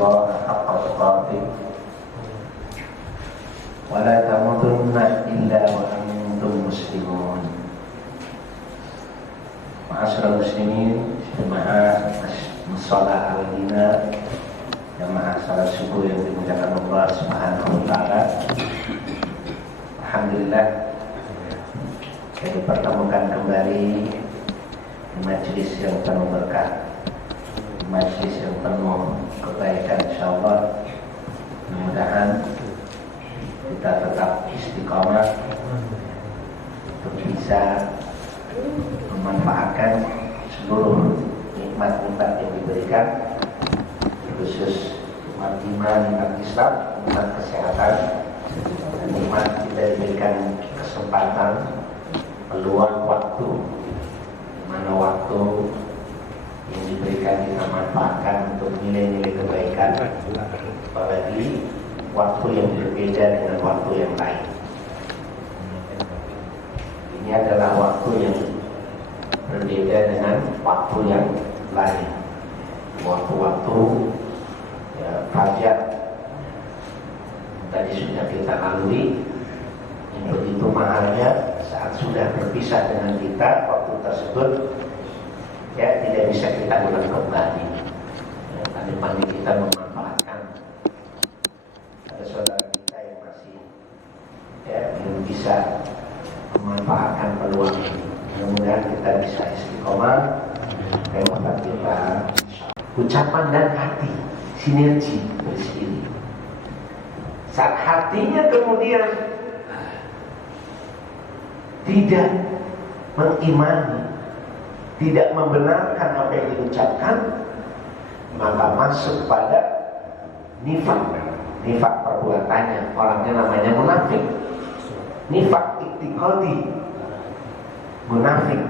الله حق تقاته ولا تموتن إلا وأنتم مسلمون. Ma'asyiral muslimin, jemaah mushola al-Madinah, jemaah salat subuh yang dimuliakan Allah Subhanahu wa taala. Alhamdulillah kita dipertemukan kembali di majelis yang penuh berkah, di majelis yang penuh kebaikan, insyaallah. Mudah-mudahan kita tetap istiqomah untuk bisa memanfaatkan seluruh nikmat-nikmat yang diberikan, khusus nikmat iman, nikmat Islam, nikmat kesehatan, dan nikmat kita diberikan kesempatan, peluang waktu, di mana waktu yang diberikan kita manfaatkan untuk nilai-nilai kebaikan, apalagi waktu yang berbeda dengan waktu yang lain. Ini adalah waktu yang berbeda dengan waktu yang lain. Waktu-waktu fajar tadi sudah kita lalui, yang begitu mahalnya saat sudah berpisah dengan kita, waktu tersebut tidak bisa kita ulang kembali. Tadi kita memanfaatkan. Ada saudara kita yang masih belum bisa memanfaatkan peluang ini. Mudah-mudahan kita bisa istiqomah lewat kita ucapan dan hati sinergi berseiring. Saat hatinya kemudian tidak mengimani, tidak membenarkan apa yang diucapkan, maka masuk pada nifak perbuatannya. Orangnya namanya munafik. Nifak iktiqadi, munafik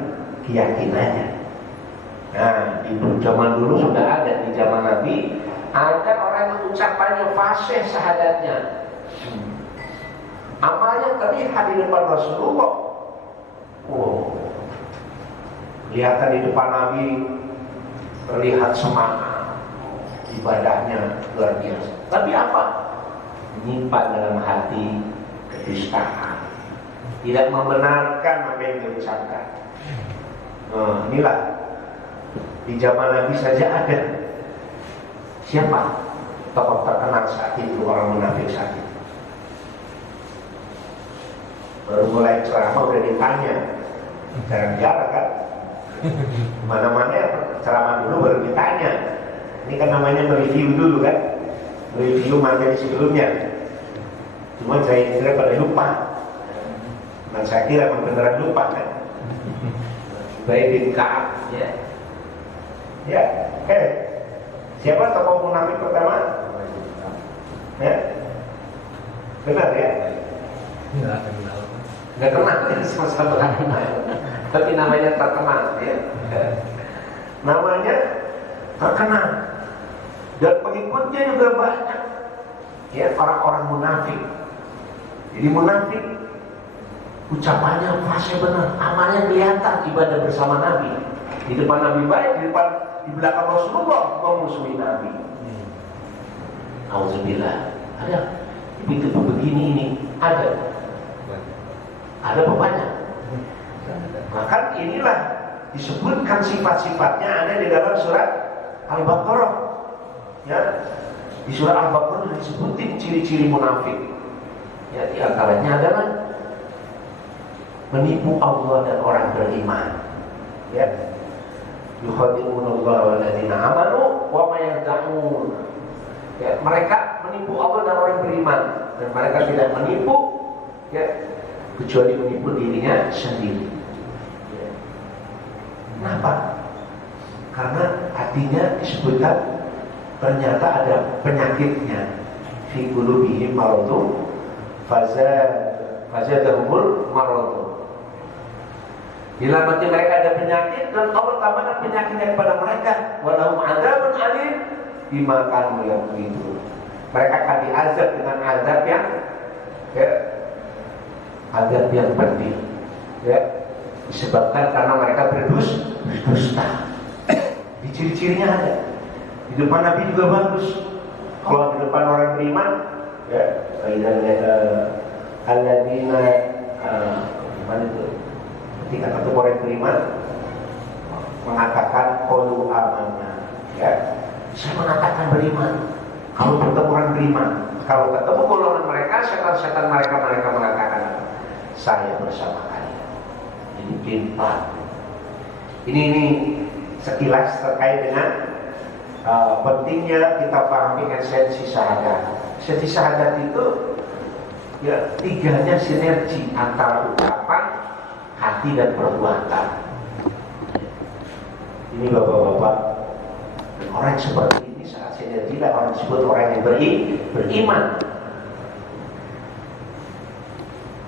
keyakinannya. Nah, di zaman dulu sudah ada, di zaman Nabi ada orang yang ucapannya fasih syahadatnya, amalnya terlihat di depan Rasulullah. Kelihatan di depan Nabi, terlihat semangat, ibadahnya luar biasa. Tapi apa? Menyimpan dalam hati kedustaan, tidak membenarkan apa yang diucapkan. Inilah di zaman Nabi saja ada. Siapa tokoh terkenal saat itu, orang munafik saat itu? Baru mulai ceramah udah ditanya, jarang-jarang kan? Mana-mana ceramah dulu baru ditanya. Ini kan namanya mereview dulu kan? Mereview materi sebelumnya. Cuma saya kira pada lupa. Dan saya kira memang beneran lupa kan. Baik bin Ka'ab siapa tokoh munafik pertama? Benar ya? Nggak kenal ya, sama-sama kenal. Tapi namanya terkenal ya. Namanya terkenal dan pengikutnya juga banyak ya, orang-orang munafik. Jadi munafik ucapannya fasih benar, amalnya kelihatan, ibadah bersama Nabi. Di depan Nabi baik, di belakang Rasulullah memusuhi Nabi. Auzubillah. Ada begitu begini ini ada banyak. Maka inilah disebutkan sifat-sifatnya ada di dalam surat Al-Baqarah. Ya, di surat Al-Baqarah disebutin ciri-ciri munafik. Ya, di antaranya adalah menipu Allah dan orang beriman. Ya. Yukhadi'unallaha walladzina amanu wa ma yakhda'un. Ya, mereka menipu Allah dan orang beriman, dan mereka tidak menipu kecuali menipu dirinya sendiri. Ya. Kenapa? Karena hatinya disebutkan ternyata ada penyakitnya. Fi qulubihim maradun fazadahumul maradun. Bila mati mereka ada penyakit, dan Allah tambahkan penyakitnya kepada mereka. Walahum adzabun alim bima kanu yakfurun. Mereka akan diazab dengan azab yang pedih. Disebabkan karena mereka berdusta. Di ciri-cirinya ada. Di depan Nabi juga bagus. Kalau di depan orang beriman, ya, alladzina gimana itu? Ketika ketemu orang beriman mengatakan qalu amanna, ya. Saya mengatakan beriman. Kalau bertemu orang beriman, kalau ketemu golongan mereka, setan-setan mereka mengatakan saya bersama kalian. Ini pintar. Ini sekilas terkait dengan pentingnya kita pahami esensi syahadat. Esensi syahadat itu ya tiganya sinergi antara ucapan, hati dan perbuatan. Ini bapak-bapak, orang yang seperti ini sangat sinergi lah orang disebut orang yang beriman.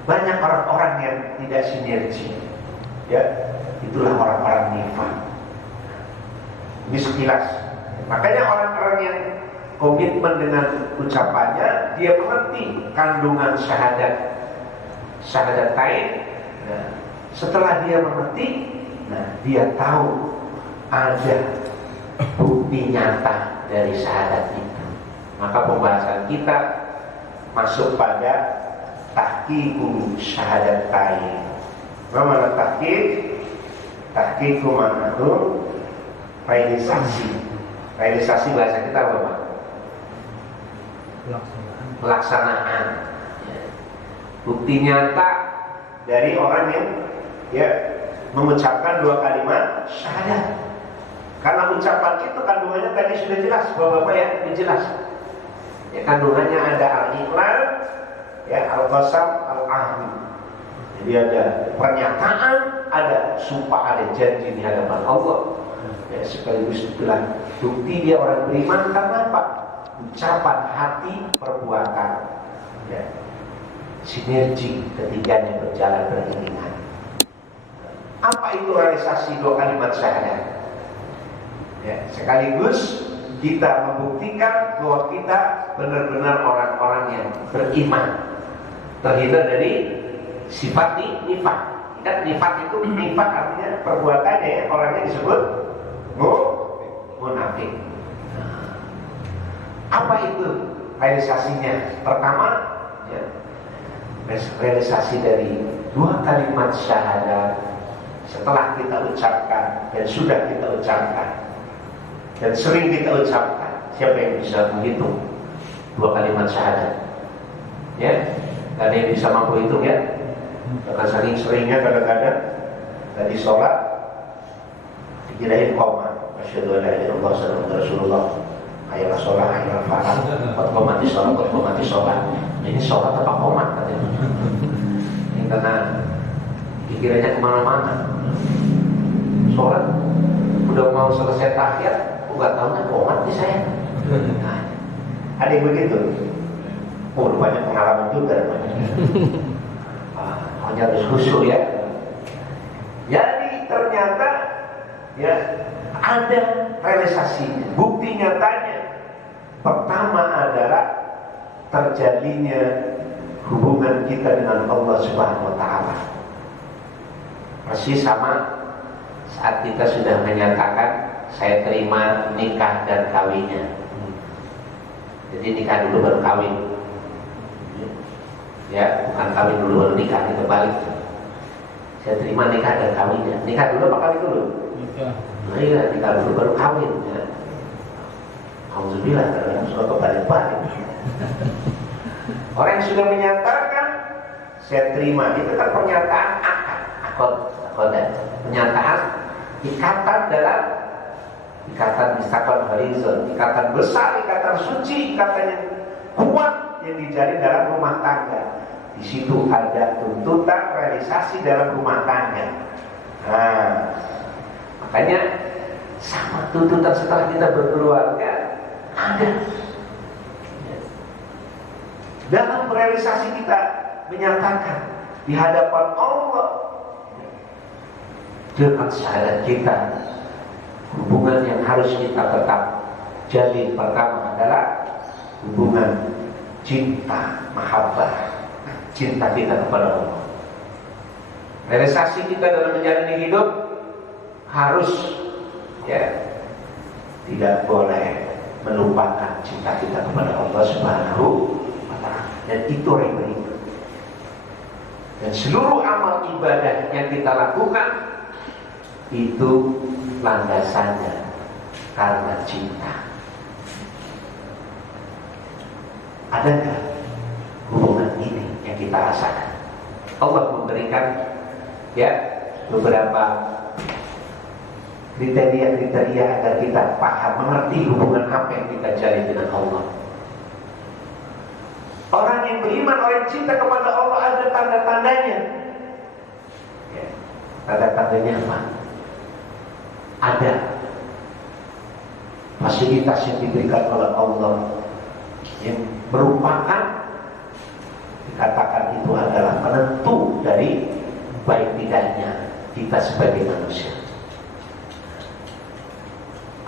Banyak orang-orang yang tidak sinergi, ya itulah orang-orang nifaq. Ini sekilas. Makanya orang-orang yang komitmen dengan ucapannya, dia mengerti kandungan syahadatain. Nah, setelah dia mengerti, nah dia tahu ada bukti nyata dari syahadat itu. Maka pembahasan kita masuk pada tahqiqu syahadatain. Mana tahqiq? Tahqiqu ma'nahu realisasi. Realisasi bahasa kita apa, Pak? Pelaksanaan. Bukti nyata dari orang yang ya mengucapkan dua kalimat syahadat. Karena ucapan itu kandungannya tadi sudah jelas, Bapak-bapak ya, sudah jelas. Ya kandungannya ada al-iqrar, ya al-qasam, al-ahdi. Jadi ada pernyataan, ada sumpah, ada janji di hadapan Allah. Ya sekaligus itulah bukti dia orang beriman karena apa? Ucapan, hati, perbuatan. Ya. Sinergi ketiganya berjalan beriringan. Apa itu realisasi dua kalimat syahadat? Ya, sekaligus kita membuktikan bahwa kita benar-benar orang-orang yang beriman, terhindar dari sifat nifaq. Dan nifaq itu nifaq artinya perbuatannya ya, orangnya disebut munafik. Apa itu realisasinya? Pertama, ya, realisasi dari dua kalimat syahadat setelah kita ucapkan dan sudah kita ucapkan dan sering kita ucapkan. Siapa yang bisa menghitung dua kalimat syahadat? Ya, ada yang bisa mampu hitung ya? Karena saking seringnya kadang-kadang tadi sholat dikirain qoma, asyhadu an la ilaha illallah wa rasulullah, ayolah sholat, ayolah falah, qad qomati sholat. Ini sholat apa qomat katanya? Ini karena pikirannya kemana-mana. Sholat udah mau selesai tahiyat, nggak tahunya qomat nih saya. Nah, ada yang begitu. Oh, banyak pengalaman juga. Hanya harus khusyuk ya. Jadi ternyata ya ada realisasinya. Bukti nyatanya pertama adalah terjadinya hubungan kita dengan Allah Subhanahu wa taala. Masih sama saat kita sudah menyatakan saya terima nikah dan kawinnya. Jadi nikah dulu baru kawin. Ya, bukan kawin dulu baru nikah, kita balik. Saya terima nikah dan kawinnya. Nikah dulu apa kawin dulu? Nikah. Nah, iya, nikah dulu baru kawin. Ya. Alhamdulillah, karena sudah kebalik-balik. Orang yang sudah menyatakan saya terima, itu kan pernyataan akad, pernyataan ikatan dalam ikatan misalkan horizon, ikatan besar, ikatan suci, ikatan yang kuat yang dijalin dalam rumah tangga. Di situ ada tuntutan realisasi dalam rumah tangga. Nah, makanya sama tuntutan setelah kita berkeluarga ada. Dalam realisasi kita menyatakan di hadapan Allah dengan syahadat kita, hubungan yang harus kita tetap jalin pertama adalah hubungan cinta, mahabbah, cinta kita kepada Allah. Realisasi kita dalam menjalani hidup harus ya tidak boleh melupakan cinta kita kepada Allah Subhanahu wa Ta'ala. Dan itu yang beriman. Dan seluruh amal ibadah yang kita lakukan itu landasannya karena cinta. Adakah hubungan ini yang kita rasakan? Allah memberikan beberapa kriteria-kriteria agar kita paham, mengerti hubungan apa yang kita jalin dengan Allah. Orang yang beriman, orang yang cinta kepada Allah ada tanda-tandanya. Tanda-tandanya apa? Ada fasilitas yang diberikan oleh Allah yang merupakan, dikatakan itu adalah penentu dari baik tidaknya kita sebagai manusia.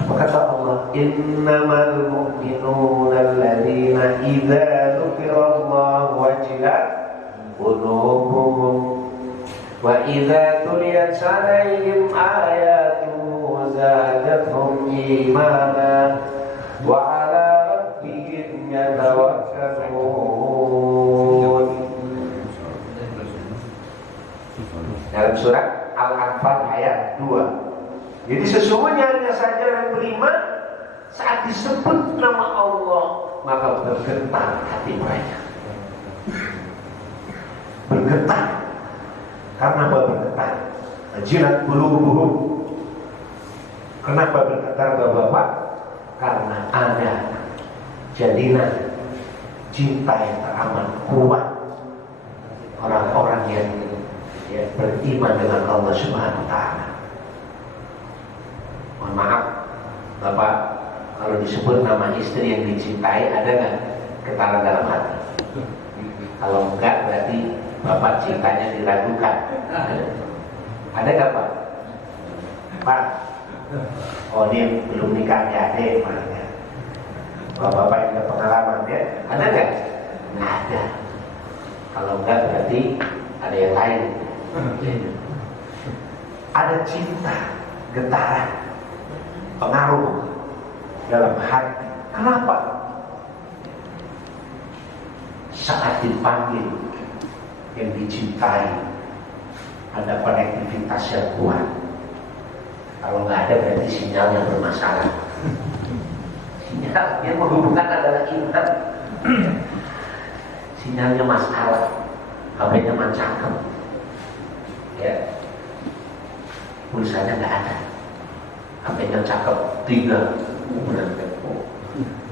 Apa kata Allah? Innamal mu'minuna alladzina idza dzukirallahu wajilat qulubuhum wa idza tuliyat 'alaihim ayatuhu zadatuhum imana wa 'ala rabbihim yatawakkalun. Dalam surat Al-Anfal ayat 2. Jadi sesungguhnya hanya saja yang beriman saat disebut nama Allah maka bergetar hati mereka. Bergetar. Karena apa bergetar? Jilat qulubuhum. Kenapa bergetar Bapak? Karena ada jalinan cinta yang teramat kuat orang-orang yang beriman dengan Allah Subhanahu wa Ta'ala. Mohon maaf Bapak, kalau disebut nama istri yang dicintai ada nggak getaran dalam hati? Kalau enggak berarti Bapak cintanya diragukan. Ada nggak Pak? Pak, oh ini belum nikah ya adik makanya. Bapak yang ada pengalaman ya, ada nggak? Nggak ada. Kalau enggak berarti ada yang lain. Ada cinta, getaran, pengaruh dalam hati. Kenapa? Saat dipanggil yang dicintai ada konektivitas yang kuat. Kalau nggak ada berarti sinyal yang bermasalah. Sinyal yang menghubungkan adalah iman. Sinyalnya masalah, HP-nya cakep, pulsanya nggak ada. HP-nya cakep 3 bulan tempo.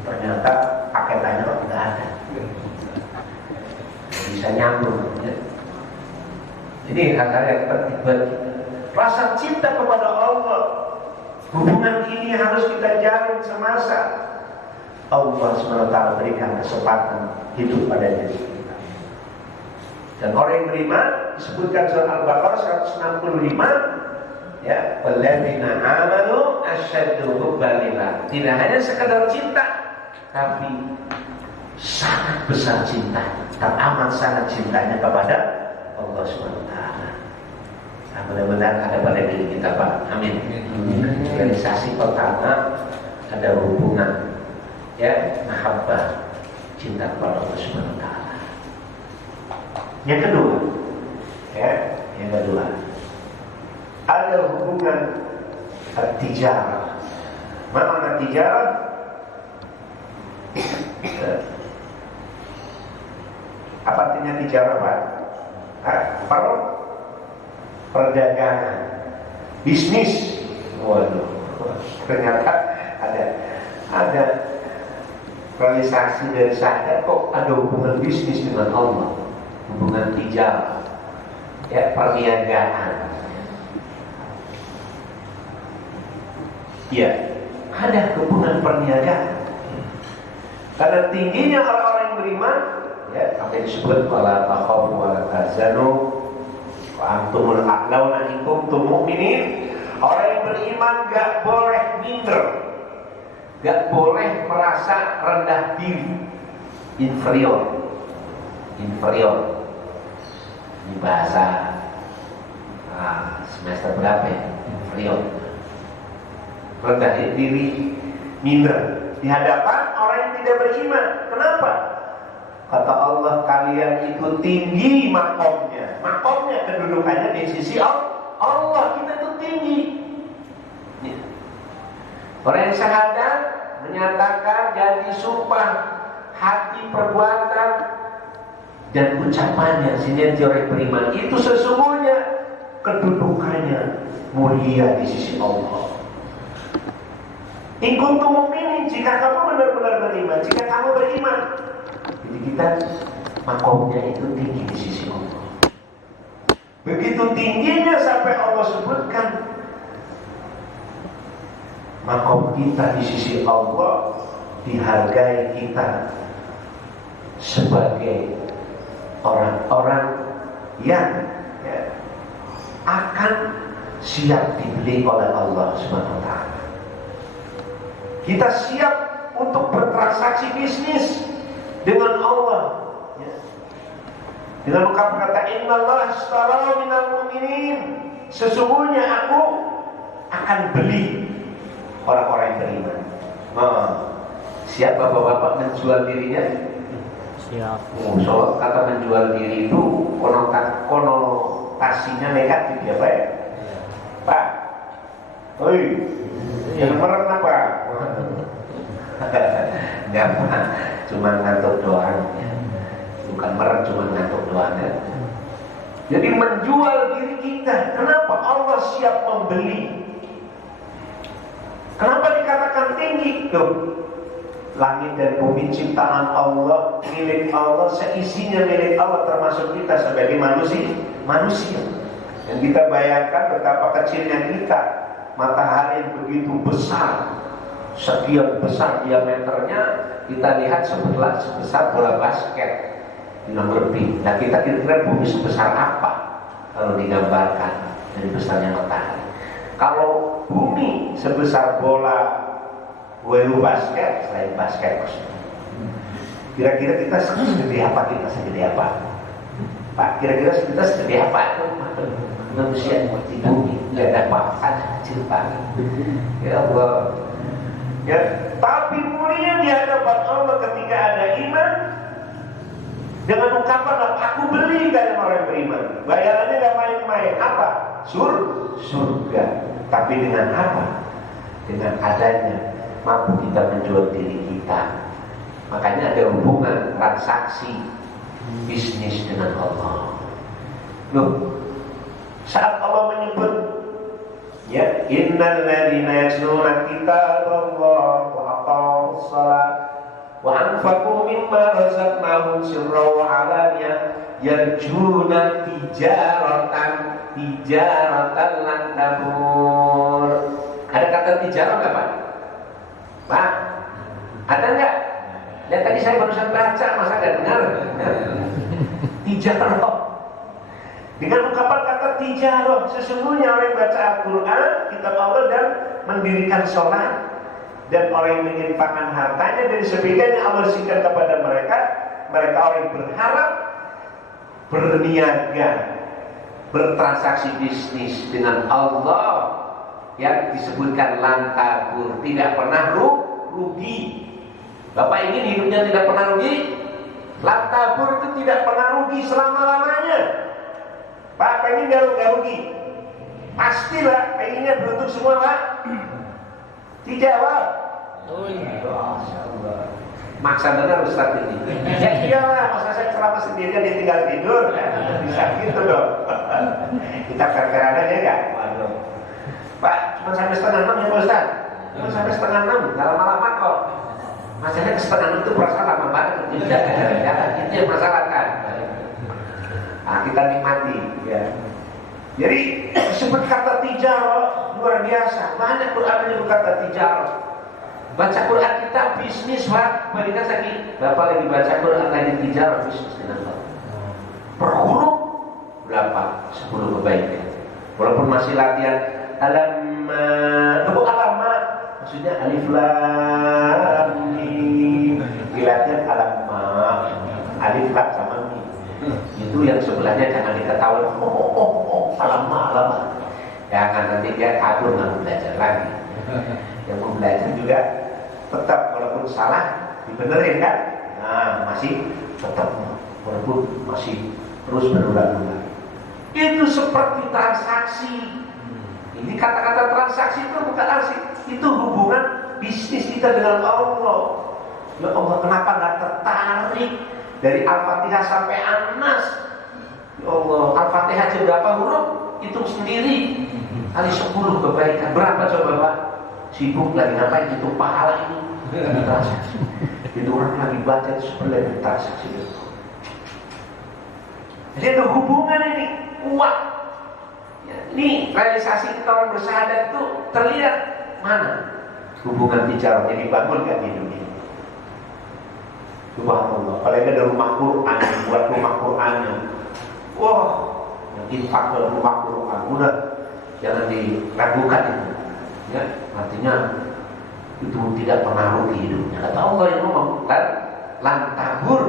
Ternyata paketannya kok nggak ada. Bisa nyambung. Jadi hal-hal yang penting bagi kita. Rasa cinta kepada Allah. Hubungan ini harus kita jalin semasa Allah SWT berikan kesempatan hidup pada diri kita. Dan orang yang beriman disebutkan surat Al-Baqarah 165. Walladzina amanu asyaddu hubban lillah. Tidak hanya sekedar cinta, tapi sangat besar cinta, teramat sangat cintanya kepada Allah SWT. Nah, mudah-mudahan ada pada diri kita Pak. Amin. Realisasi pertama ada hubungan mahabbah, cinta kepada Allah SWT. Yang kedua, ada hubungan tijarah. Mana tijarah? Apa artinya tijarah Pak? Perdagangan, bisnis. Waduh, ternyata ada realisasi dari saya. Kok ada hubungan bisnis dengan Allah? Hubungan tijarah, perniagaan. Ada hubungan perniagaan. Karena tingginya orang-orang yang beriman, apa yang disebut wala takhafu wala tahzanu wa antumul a'launa in kuntum mu'minin. Orang yang beriman gak boleh minder, gak boleh merasa rendah diri, inferior. Ini bahasa semester berapa ya? Inferior, rendah diri, minder. di hadapan orang yang tidak beriman. Kenapa? Kata Allah, kalian itu tinggi makomnya. Makomnya, kedudukannya di sisi Allah. Kita itu tinggi. Orang yang syahadat menyatakan janji sumpah, hati, perbuatan, dan ucapannya sinergi orang beriman itu sesungguhnya kedudukannya mulia di sisi Allah. In kuntum mu'minin, jika kamu benar-benar beriman, jika kamu beriman, jadi kita makomnya itu tinggi di sisi Allah. Begitu tingginya sampai Allah sebutkan makom kita di sisi Allah, dihargai kita sebagai orang-orang yang akan siap dibeli oleh Allah Subhanahu wa taala. Kita siap untuk bertransaksi bisnis dengan Allah. Dengan kata innallaha ashtara minal mu'minin, sesungguhnya aku akan beli orang-orang yang beriman. Siap bapak-bapak menjual dirinya? Siap. So, kata menjual diri itu konotasinya negatif ya Pak? Pak, oi, jangan merem apa? Enggak Pak, cuma ngantuk doang. Bukan merem, cuma ngantuk doang ya. Jadi menjual diri kita. Kenapa Allah siap membeli? Kenapa dikatakan tinggi? Tuh, langit dan bumi ciptaan Allah, milik Allah, seisinya milik Allah, termasuk kita sebagai manusia. Dan kita bayangkan betapa kecilnya kita. Matahari yang begitu besar, sekian besar diameternya, kita lihat sebesar bola basket lebih. Nah, kita kira-kira bumi sebesar apa kalau digambarkan dari besarnya matahari? Kalau bumi sebesar bola basket, selain basket, kira-kira kita segede apa? Pak, kira-kira kita segede apa itu manusia di bumi? Tidak ada apa-apa, kecil banget. Ya Allah. Ya, tapi mulia di hadapan Allah ketika ada iman dengan ungkapan aku beli kalian orang beriman. Bayarannya gak main-main. Apa? Surga. Tapi dengan apa? Dengan adanya mampu kita menjual diri kita. Makanya ada hubungan transaksi bisnis dengan Allah. Loh, saat Allah menyebut ya innal ladzina yatluna kitaballah wa aqamus shalah wa anfaqu mimma razaqnahum sirran wa 'alaniyah yarjuna tijaratan lan tabur. Ada kata tijarah enggak Pak? Pak, ada enggak? Ya tadi saya barusan baca, masa enggak dengar? Tijarah. Dengan ungkapan kata tijarah, sesungguhnya orang yang baca Al-Quran, kitab Allah, dan mendirikan sholat, dan orang yang menyimpangkan hartanya dari sebagainya Allah berikan kepada mereka orang yang berharap, berniaga, bertransaksi bisnis dengan Allah yang disebutkan lantabur, tidak pernah rugi. Bapak ingin hidupnya tidak pernah rugi? Lantabur itu tidak pernah rugi selama-lamanya. Pak, pengen gak rugi? Pastilah, pengennya beruntung semua Pak. Dijawab. Maksa benar Ustaz ini. Ya iyalah, masa saya ceramah sendirian dia tinggal tidur bisa gitu dong. Kita fair-fairan aja gak? Waduh Pak, cuma sampai 5:30 ya Pak Ustaz. Cuma sampai 5:30, gak lama-lama kok. Masalahnya ke 5:30 itu perasaan lama banget. Itu yang masalah kan. Nah, kita nikmati ya. Jadi disebut kata tijarah luar biasa. Banyak Quran menyebut kata tijarah. Baca Quran kita bisnis Pak. Balikan lagi. Bapak lagi baca Quran lagi tijarah bisnis dengan Allah. Per huruf berapa? 10 kebaikan. Walaupun masih latihan alam maksudnya alif lam mim. Dilatihan alam alif lam sama mim. Itu yang sebelahnya jangan diketahui. Lama. Jangan nanti dia kabur nggak mau belajar lagi. Yang mau belajar juga tetap walaupun salah dibenerin kan? Nah, masih tetap walaupun masih terus berulang-ulang. Itu seperti transaksi. Ini kata-kata transaksi itu bukan asik, itu hubungan bisnis kita dengan Allah. Ya Allah, kenapa nggak tertarik dari Al-Fatihah sampai An-Nas? Ya Allah, Al-Fatihah aja berapa huruf? Hitung sendiri. Kali 10 kebaikan. Berapa coba Pak? Sibuk lagi ngapain? Itu pahala ini. Transaksi. Itu orang lagi baca itu sebenarnya transaksi itu. Jadi ada hubungan ini kuat. Ya, ini realisasi kita orang bersyahadat itu terlihat mana hubungan bicara yang dibangun kan di dunia. Subhanallah. Apalagi ada rumah Quran, buat rumah Qurannya. Wah, yang infak ke rumah Quran, udah jangan diragukan itu. Ya, artinya itu tidak pernah rugi hidupnya. Kata Allah yang ngomong, lantabur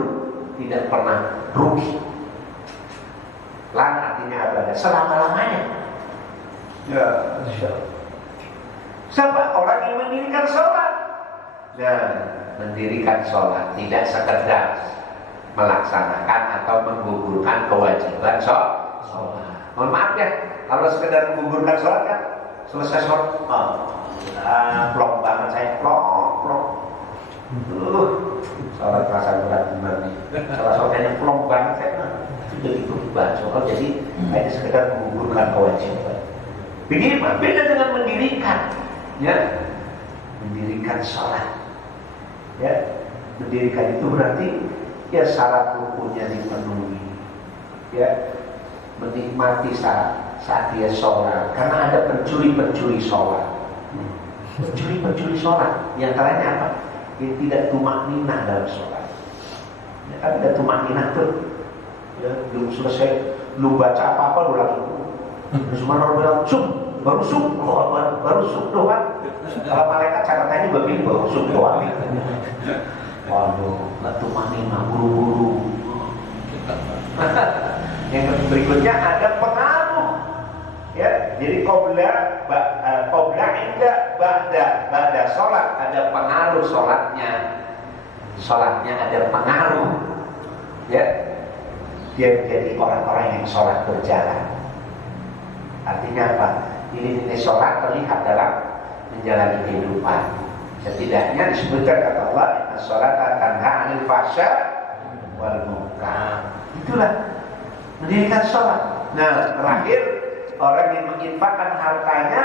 tidak pernah rugi. Lan artinya apa? Selama-lamanya. Ya, siapa orang yang mendirikan sholat? Nah, mendirikan sholat tidak sekedar melaksanakan atau menggugurkan kewajiban sholat. Mohon maaf ya, kalau sekedar menggugurkan sholat kan selesai sholat, plong banget saya, plong. Sholat terasa berat benar nih. Salah sholatnya plong banget saya. Begitu baca, jadi hanya sekedar menggugurkan kewajiban. Begini Pak, beda dengan mendirikan, ya, mendirikan sholat, ya, mendirikan itu berarti ya syarat rukunnya dipenuhi, ya, menikmati saat dia sholat, karena ada pencuri sholat, pencuri sholat, yang antaranya apa? Dia tidak tumakninah dalam sholat, ya, kan tidak tumakninah tuh. Ya, belum selesai, belum baca apa-apa udah langsung. Semua orang bilang baru sub doang. Kalau malaikat catatannya juga bilang baru sub doang. Waduh, nggak tumanina, buru-buru. Yang berikutnya ada pengaruh. Ya, jadi qobla inda ba'da sholat ada pengaruh sholatnya ada pengaruh. Ya. Dia menjadi orang-orang yang sholat berjalan. Artinya apa? Ini sholat terlihat dalam menjalani kehidupan. Setidaknya disebutkan kata Allah, inna sholata tanha 'anil fahsya wal munkar. Itulah mendirikan sholat. Nah, terakhir orang yang menginfakkan hartanya,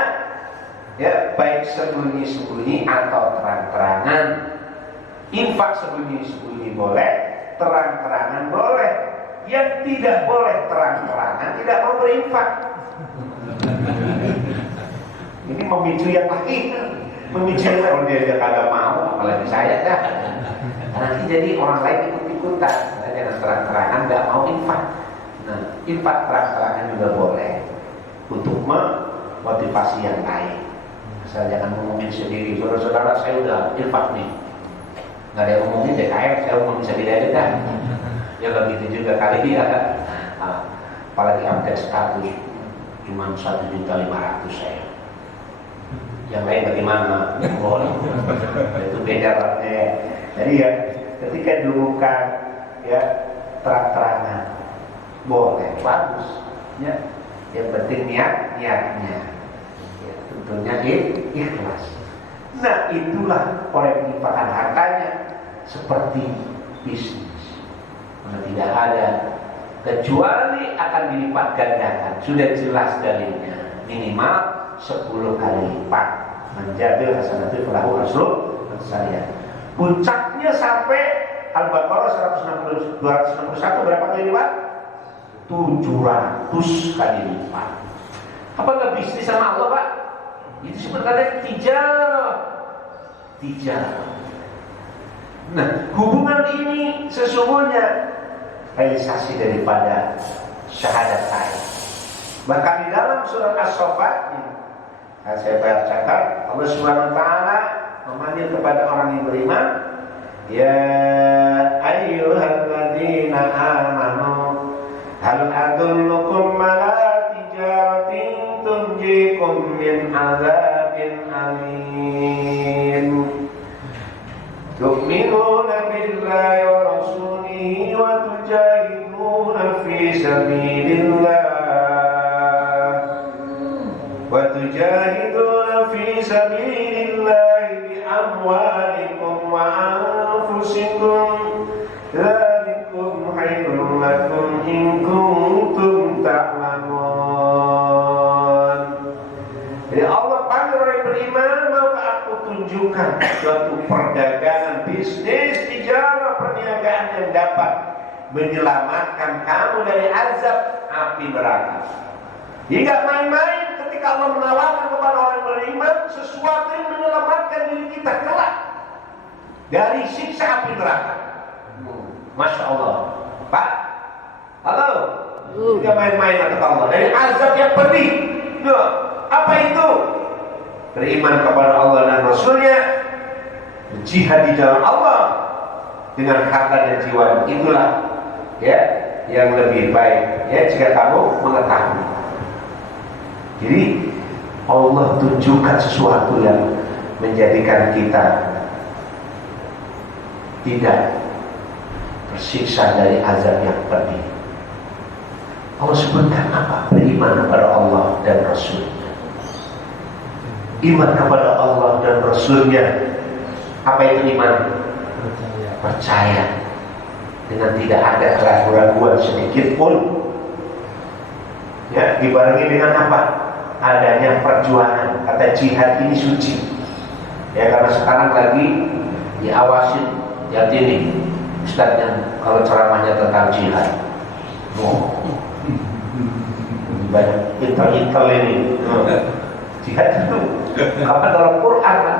ya, baik sembunyi-sembunyi atau terang-terangan. Infak sembunyi-sembunyi boleh, terang-terangan boleh. Yang tidak boleh terang-terangan tidak mau berinfak. Ini memicu yang lain, memicu yang lain. Kalau dia kagak mau, apalagi saya dah. Nanti jadi orang lain ikut-ikutan. Jangan terang-terangan nggak mau infak. Nah, infak terang-terangan juga boleh untuk memotivasi yang lain. Asal jangan ngomongin sendiri. Saudara-saudara saya udah infak nih. Nggak ada yang ngomongin DKM, saya ngomongin sendiri aja kan. Ya begitu juga kali ya. Apalagi update status cuma 1.500.000 saya. Yang lain bagaimana? Boleh. Itu beda ya. Jadi ya ketika diumumkan ya terang-terangan boleh, bagus. Ya. Yang penting niatnya. Ya, tentunya ikhlas. Nah, itulah orang yang menginfakkan hartanya seperti bisnis. Karena tidak ada kecuali akan dilipat gandakan. Sudah jelas dalilnya. Minimal 10 kali lipat. Menjabil hasanatu falahu asru saya. Puncaknya sampai Al-Baqarah 261 berapa kali lipat? 700 kali lipat. Apa nggak bisnis sama Allah Pak? Itu sebenarnya tijarah. Nah, hubungan ini sesungguhnya realisasi daripada syahadat saya. Bahkan di dalam surat As-Saffat, saya bacakan Allah Subhanahu wa taala memanggil kepada orang yang beriman, ya ayyuhalladzina amanu hal adullukum ala tijaratin tunjikum min adzabin alim تؤمنون بالله ورسوله وتجاهدون في سبيل الله بأموالكم وأنفسكم ذلكم خير لكم إن كنتم تعلمون. Jadi Allah panggil orang beriman, maka aku tunjukkan suatu perdagangan, bisnis, tijarah, perniagaan yang dapat menyelamatkan kamu dari azab api neraka. Hingga main-main ketika Allah menawarkan kepada orang beriman sesuatu yang menyelamatkan diri kita kelak dari siksa api neraka. Masya Allah. Pak, halo. Hingga main-main kata Allah dari azab yang pedih. Apa itu? Beriman kepada Allah dan Rasulnya, berjihad di jalan Allah dengan harta dan jiwa. Itulah ya yang lebih baik ya jika kamu mengetahui. Jadi Allah tunjukkan sesuatu yang menjadikan kita tidak tersiksa dari azab yang pedih. Allah sebutkan apa? Beriman kepada Allah dan Rasul. Iman kepada Allah dan Rasulnya. Apa itu iman? Percaya dengan tidak ada keraguan sedikit pun. Ya, dibarengi dengan apa? Adanya perjuangan. Kata jihad ini suci. Ya, karena sekarang lagi diawasin ya ini ustadznya kalau ceramahnya tentang jihad. Banyak intel-intel ini. Jihad itu apa dalam Quran kan?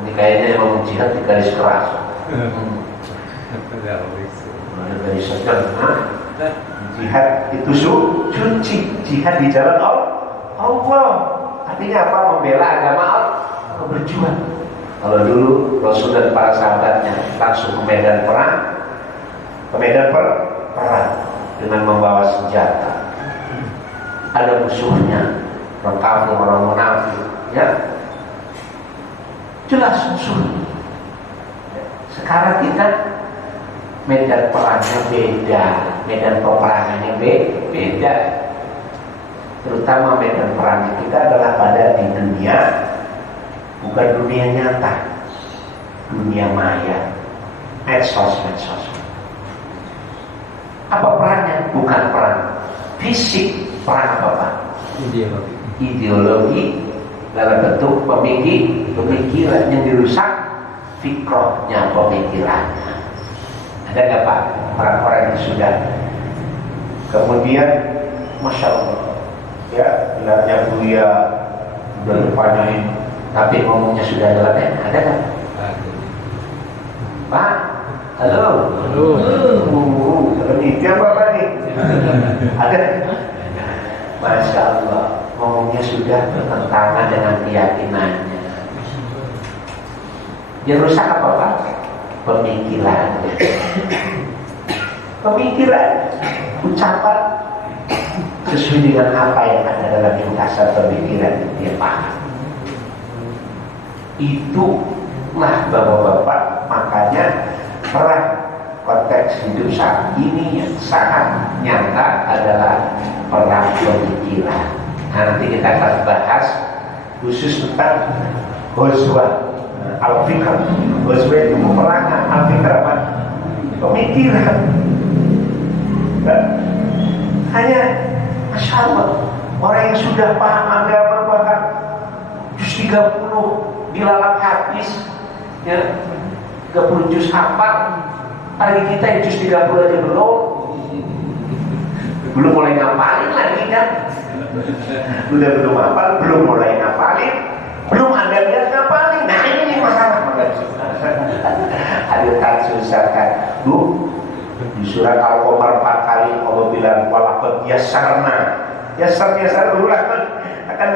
Ini kayaknya emang jihad di garis keras. Garis sedang. Jihad itu suci. Jihad di jalan Allah. Artinya apa? Membela agama Allah, berjuang. Kalau dulu Rasul dan para sahabatnya langsung ke medan perang, dengan membawa senjata. Ada musuhnya, orang kafir, orang munafik, ya. Jelas musuhnya. Sekarang kita medan perangnya beda, medan peperangannya beda. Terutama medan perang kita adalah pada di dunia, bukan dunia nyata, dunia maya, medsos. Apa perangnya? Bukan perang fisik. Perang apa Pak? Ideologi dalam bentuk pemikiran yang dirusak, fikrohnya, pemikirannya. Ada nggak Pak orang-orang yang sudah kemudian Masya Allah ya bilangnya Buya udah dipanyain tapi ngomongnya sudah jalan ada nggak? Pak, halo. Ini apa Pak nih? Ada? Masya Allah, ngomongnya sudah bertentangan dengan keyakinannya. Yang rusak apa Pak? Pemikiran, ucapan sesuai dengan apa yang ada dalam dasar pemikiran dia paham. Itulah bapak-bapak, makanya perang konteks hidup saat ini yang sangat nyata adalah perang pemikiran. Nah, nanti kita akan bahas khusus tentang Ghazwah Al-Fikr. Ghazwah itu peperangan, Al-Fikr apa? Pemikiran. Hanya Masya Allah, orang yang sudah paham agama bahkan juz 30 dilalap hadis ya, 30 juz hafal. Hari kita yang juz 30 aja belum mulai ngapalin lagi kan. Belum hafal, belum mulai ngapalin, belum ada niat ngapalin. Nah ini masalah. Ada susah kan Bu, di surat Al-Qamar 4 kali Allah bilang walaqad yassarna ulang akan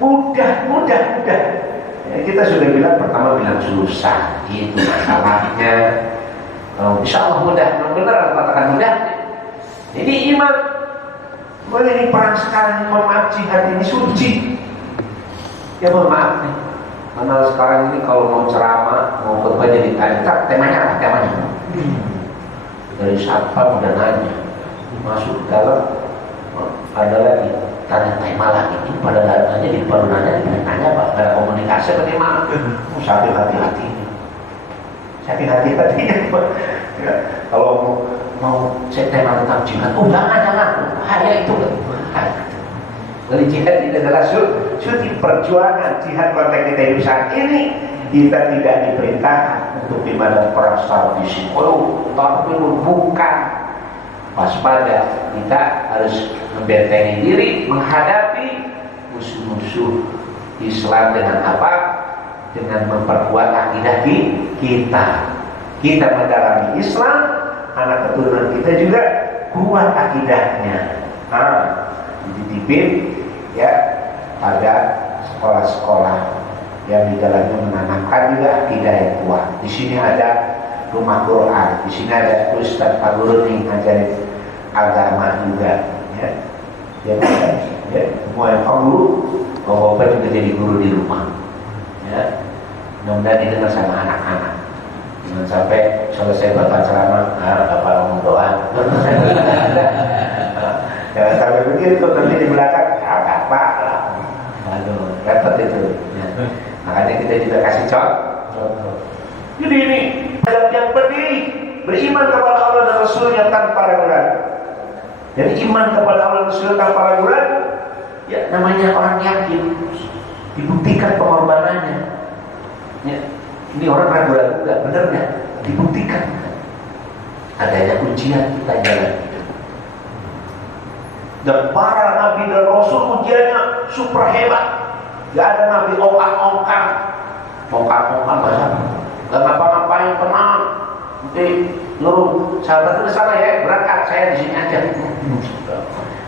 mudah. Ya, kita sudah bilang pertama bilang susah, itu masalahnya. Insya Allah mudah, benar katakan mudah. Jadi iman, ini perang sekarang, mohon maaf, jihad ini suci. Ya mohon maaf nih, Karena sekarang ini kalau mau ceramah, mau khutbah jadi tanya, temanya apa? Temanya dari satpam udah nanya, masuk dalam ada lagi tanya tema lagi, itu pada nanya di depan nanya apa? Gak ada komunikasi ke tema. Sakit hati-hati, ya, kalau mau saya tema tentang jihad, jangan, bahaya itu. Jadi jihad itu adalah suci perjuangan. Jihad konteks kita hidup saat ini, kita tidak diperintahkan untuk dimana perang secara fisik. Tapi bukan. Waspada, kita harus membentengi diri menghadapi musuh-musuh Islam dengan apa? Dengan memperkuat akidah kita. Kita mendalami Islam, anak keturunan kita juga kuat akidahnya. Dititipin ya pada sekolah-sekolah yang di dalamnya menanamkan juga akidah yang kuat. Di sini ada rumah Quran, di sini ada Ustaz Pak Guru nih ngajarin agama juga, ya. Semua yang guru, bapak juga jadi guru di rumah, ya. Mudah-mudahan didengar sama anak-anak. Jangan sampai selesai bapak ceramah, bapak ngomong doa. Jangan sampai begitu, nanti di belakang apa lah. Aduh, repot itu. Ya. Makanya kita juga kasih contoh. Jadi ini yang pedih, beriman kepada Allah dan Rasulnya tanpa ragu-ragu. Jadi iman kepada Allah dan Rasulnya tanpa ragu-ragu, ya namanya orang yakin, dibuktikan pengorbanannya. Ya, ini orang ragu-ragu nggak benar nggak? Dibuktikan. Adanya ujian kita jalan. Dan para nabi dan rasul ujiannya super hebat. Gak ada nabi ongkang-ongkang bahasa. Gak ngapa-ngapain tenang. Nanti nurut sahabat itu sana ya, berangkat saya di sini aja.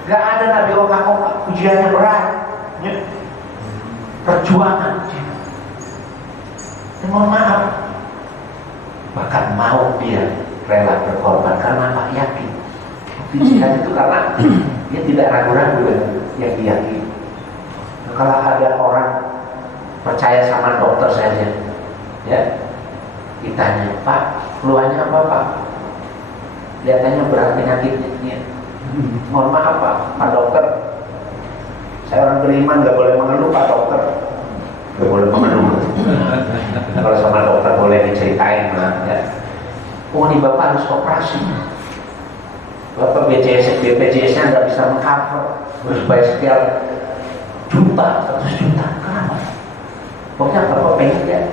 Gak ada nabi ongkang-ongkang. Ujiannya berat. Ya. Perjuangan. Dan mohon maaf. Bahkan mau dia rela berkorban karena apa? Yakin. Jihad itu karena dia tidak ragu-ragu dengan yang diyakini. Kalau ada orang percaya sama dokter saja, ya, ditanya, Pak, keluhannya apa Pak? Kelihatannya berat penyakitnya. Ya. Mohon maaf Pak dokter, saya orang beriman, nggak boleh mengeluh Pak dokter, nggak boleh mengeluh. Kalau sama dokter boleh diceritain, ya. Oh ini Bapak harus operasi. Bapak BPJS-nya nggak bisa mengcover, harus bayar setiap juta, 100 juta. Kenapa? Pokoknya Bapak pengen ya,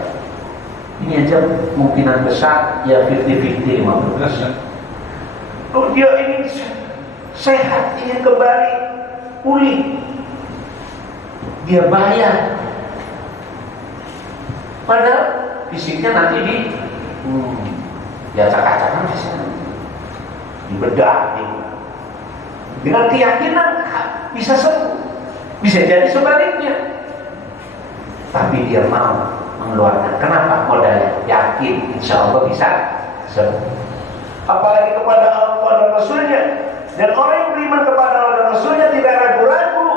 ini aja kemungkinan besar ya 50-50, 50%. Oh dia ingin sehat, ingin kembali pulih, dia bayar. Padahal fisiknya nanti ya acak-acakan bisa. Dibedah dengan keyakinan bisa sembuh, bisa jadi sebaliknya, tapi dia mau mengeluarkan. Kenapa? Modalnya yakin, insya Allah bisa sembuh. Apalagi kepada Allah dan Rasulnya. Dan orang yang beriman kepada Allah dan Rasulnya tidak ragu-ragu.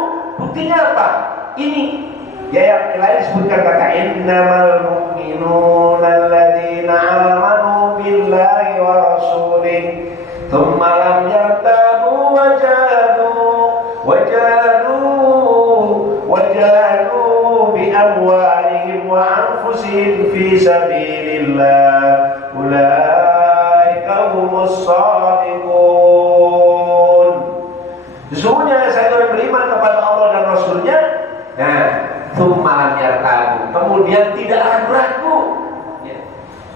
Buktinya apa? Ini ya yang lain disebutkan kata innamal mu'minuna alladzina amanu billahi wa rasulih ثم لم يرتابوا وجاهدوا بأموالهم وأنفسهم في سبيل الله أولئك هم الصادقون. Sesungguhnya saya orang beriman kepada Allah dan Rasulnya. Nah, ثم لم يرتابوا, kemudian tidak ragu-ragu.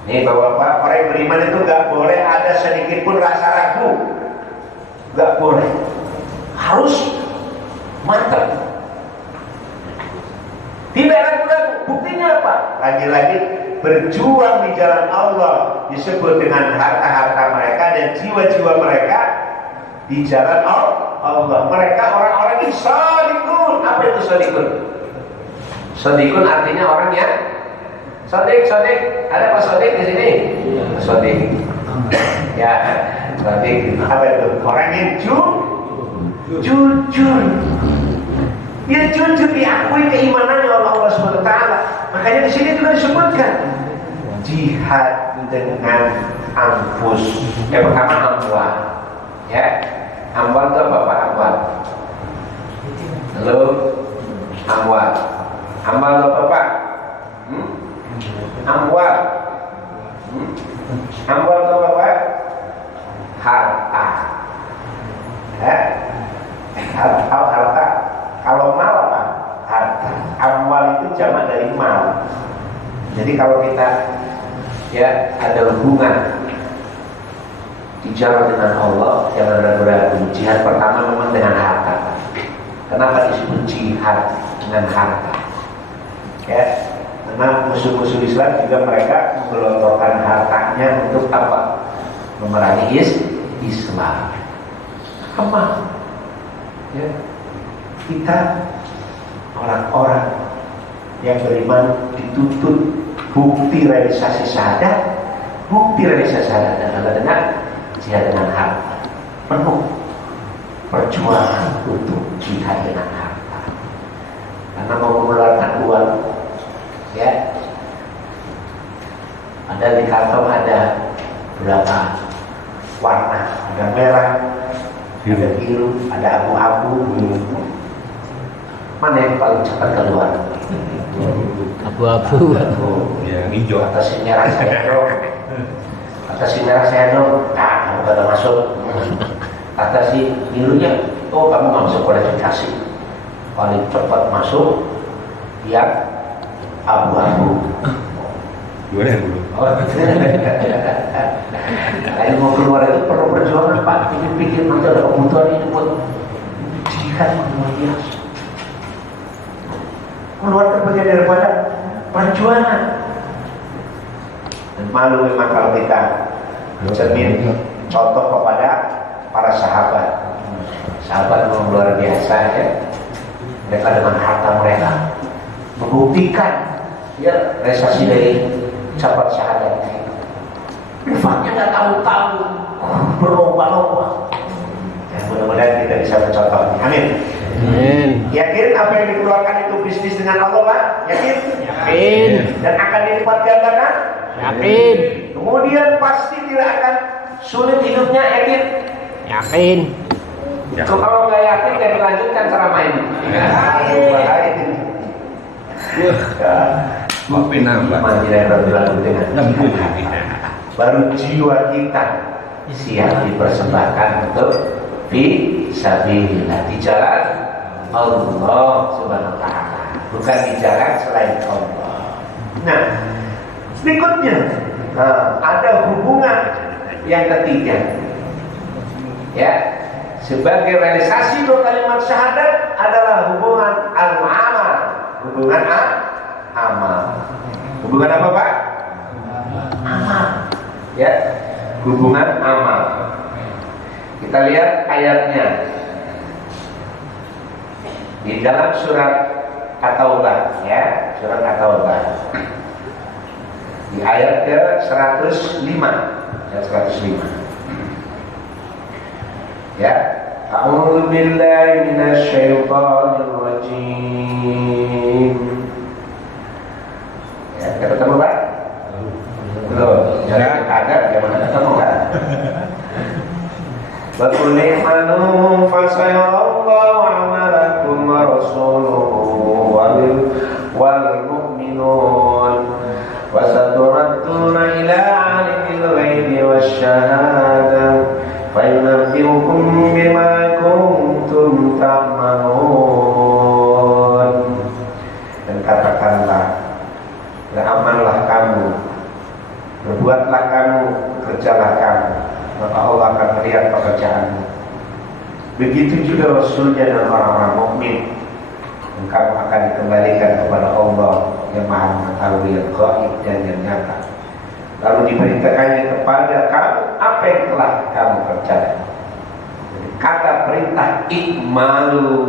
Ini Bapak-bapak, orang yang beriman itu gak boleh ada sedikit pun rasa ragu. Gak boleh. Harus mantap. Tidak ragu-ragu. Buktinya apa? Lagi-lagi berjuang di jalan Allah disebut dengan harta-harta mereka dan jiwa-jiwa mereka di jalan Allah. Mereka orang-orang yang shadiqun. Apa itu shadiqun? Shadiqun artinya orang yang Sodik, ada Pak Sodik di sini? Sodik, ya, Sodik. Apa itu? Orang yang jujur. Dia jujur diakui keimanannya oleh Allah SWT. Makanya di sini disebutkan jihad dengan anfus. Yang pertama amwal. Ya, amwal itu apa Pak? Amwal. Halo, amwal. Amwal itu apa Pak? Amwal. Amwal itu apa Pak? Harta. Ya, harta. Kalau mal apa? Harta. Amwal itu jamak dari mal. Jadi kalau kita ya ada hubungan bicara dengan Allah, jangan ragu-ragu. Jihad pertama memang dengan harta. Kenapa disebut jihad dengan harta? Ya, karena musuh-musuh Islam juga mereka menggelontorkan hartanya untuk apa? Memerangi Islam. Apa? Ya, kita orang-orang yang beriman dituntut bukti realisasi syahadat. Bukti realisasi syahadat adalah dengan jihad dengan harta. Penuh perjuangan untuk jihad dengan harta. Karena mau mengeluarkan uang, ya, ada di kantong ada berapa warna? Ada merah, ada biru, ada abu-abu. Mana yang paling cepat keluar? Abu-abu. Ya, hijau. Atas si merah saya dong. Atas si merah saya dong. Nah, kamu gak masuk. Atas si birunya, oh kamu nggak masuk kualifikasi. Paling cepat masuk yang abu-abu. Gimana dulu? Kalau mau keluar itu perlu perjuangan Pak. Pikir-pikir nanti ada kebutuhan ini buat jihad luar biasa. Keluarkan bagian daripada perjuangan. Dan malu memang kalau kita cermin contoh kepada para sahabat. Sahabat memang luar biasa ya. Mereka dengan harta mereka membuktikan ya realisasi dari sahabat syahadat. Infaknya nggak tahu-tahu, berlomba-lomba. Ya, mudah-mudahan kita bisa mencontohnya. Amin. Yakin apa yang dikeluarkan itu bisnis dengan Allah Pak? Yakin? Yakin. Dan akan dilipat gandakan? Yakin. Kemudian pasti tidak akan sulit hidupnya, yakin? Yakin. Kalau nggak yakin, dan dilanjutkan ceramah ini. Maafin nambah. Baru jiwa kita siap dipersembahkan untuk fisabilillah, di jalan Allah Subhanahu wa ta'ala, bukan di jalan selain Allah. Nah, berikutnya ada hubungan yang ketiga. Ya, sebagai realisasi dua kalimat syahadat adalah hubungan al-amal, hubungan amal. Hubungan apa Pak? Amal. Ya, hubungan amal. Kita lihat ayatnya di dalam surat At-Taubah, ya, surat At-Taubah. Di ayat ke-105, ayat 105. Ya, a'udzu billahi minasy syaithanir rajim. Ya, ketemu Pak? Belum. Jangan ada, gimana ketemu Pak? Wa qul imanu fasayarallahu a'malakum wa rasuluhu wal mu'minun wa saturadduna ila 'alimil ghaibi wasyahadah fa yunabbi'ukum bima kuntum ta'malun. Dan katakanlah, beramallah kamu, berbuatlah kamu, kerjalah kamu, maka Allah akan melihat pekerjaanmu. Begitu juga Rasulnya dan orang-orang mukmin. Dan kamu akan dikembalikan kepada Allah yang Maha Mengetahui yang gaib dan yang nyata. Lalu diberitakannya kepada kamu apa yang telah kamu kerjakan. Kata perintah ikmalu,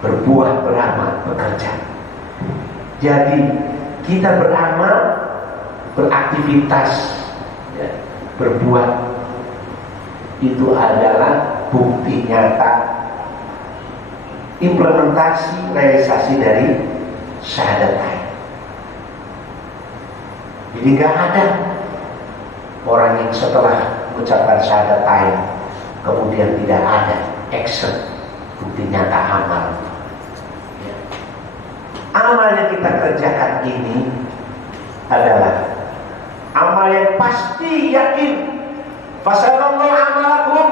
berbuat, beramal, bekerja. Jadi kita beramal, beraktivitas, ya, berbuat, itu adalah bukti nyata implementasi realisasi dari syahadatain. Jadi nggak ada orang yang setelah mengucapkan syahadatain kemudian tidak ada action bukti nyata amal. Ya. Amal yang kita kerjakan ini adalah amal yang pasti yakin. Fasallallahu amalakum,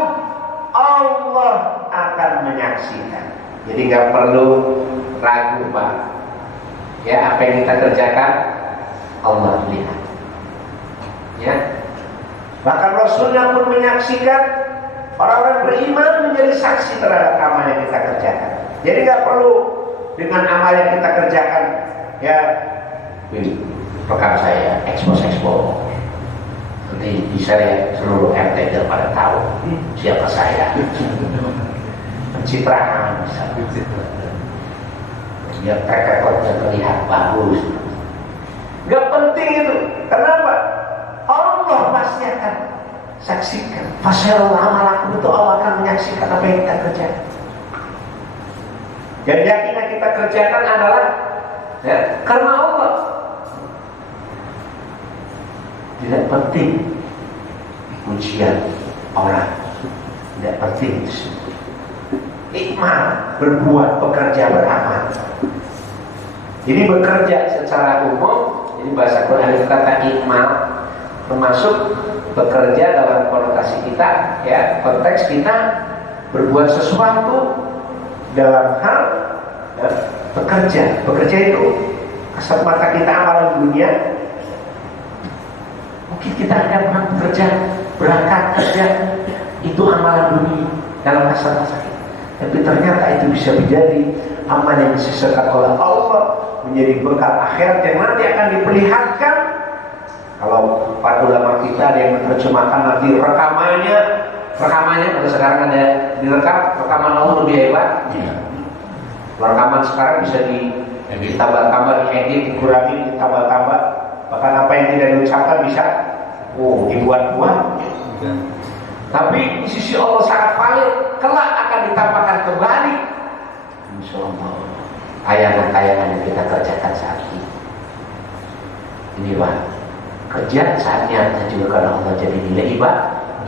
Allah akan menyaksikan. Jadi nggak perlu ragu, Pak. Ya, apa yang kita kerjakan Allah lihat. Ya. Bahkan Rasulnya pun menyaksikan, orang-orang beriman menjadi saksi terhadap amal yang kita kerjakan. Jadi nggak perlu dengan amal yang kita kerjakan, ya, rekam saya, expose. Nanti bisa ya seluruh RT pada tahu siapa saya. Pencitraan misalnya. Biar track recordnya terlihat bagus. Gak penting itu. Kenapa? Allah pasti akan saksikan. Fasyarul amalakum, itu Allah akan menyaksikan apa yang kita kerjakan. Dan yakin yang kita kerjakan adalah ya, karena Allah. Tidak penting ujian orang. Tidak penting itu semua. Ikmal, berbuat, bekerja, beramal. Ini bekerja secara umum. Ini bahasa Quran kata ikmal, termasuk bekerja dalam konotasi kita, ya, konteks kita berbuat sesuatu dalam hal ya, bekerja. Bekerja itu kasat mata kita amalan dunia. Mungkin kita akan bekerja, berangkat kerja, itu amalan dunia dalam kasat mata kita. Tapi ternyata itu bisa menjadi amal yang disisihkan oleh Allah, menjadi bekal akhirat yang nanti akan diperlihatkan. Kalau para ulama kita ada yang menerjemahkan nanti rekamannya kalau sekarang ada direkam, rekaman Allah lebih hebat. Rekaman sekarang bisa ditambah-tambah, diedit, dikurangi, ditambah-tambah. Bahkan apa yang tidak diucapkan bisa dibuat-buat. Tapi di sisi Allah sangat valid, kelak akan ditampakkan kembali. Insyaallah tayangan-tayangan yang kita kerjakan saat ini. Ini Pak, kerja saatnya juga karena Allah jadi nilai